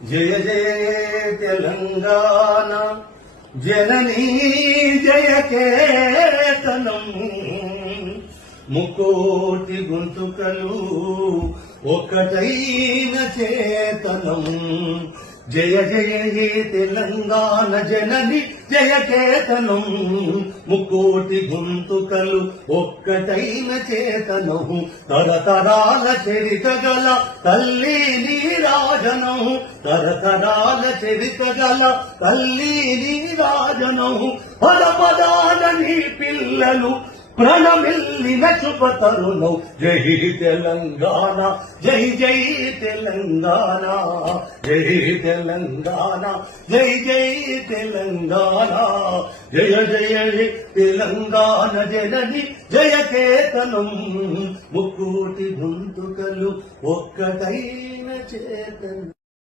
జయ జయ తెలంగాణ జననీ జయ కేతనం ముకోటి గొంతుకలు ఒకటైన చేతనం జయ జయ హే తెలంగాణ జనని జయ కేతనం ముకోటి గొంతుకలు ఒక్కటైన చేతనం తరతరాల చరిత గల తల్లి నీరాజనం తరతరాల చరిత గల తల్లి నీరాజనం పద పదాల నీ పిల్లలు ప్రణమిల్లిన శుభతరుణం జై తెలంగాణ జై జై తెలంగాణ జై తెలంగాణ జై జై తెలంగాణ జయ జయ తెలంగాణ జనని జయ కేతనం ముక్కోటి గొంతుకలు ఒక్కటైన చేతనం.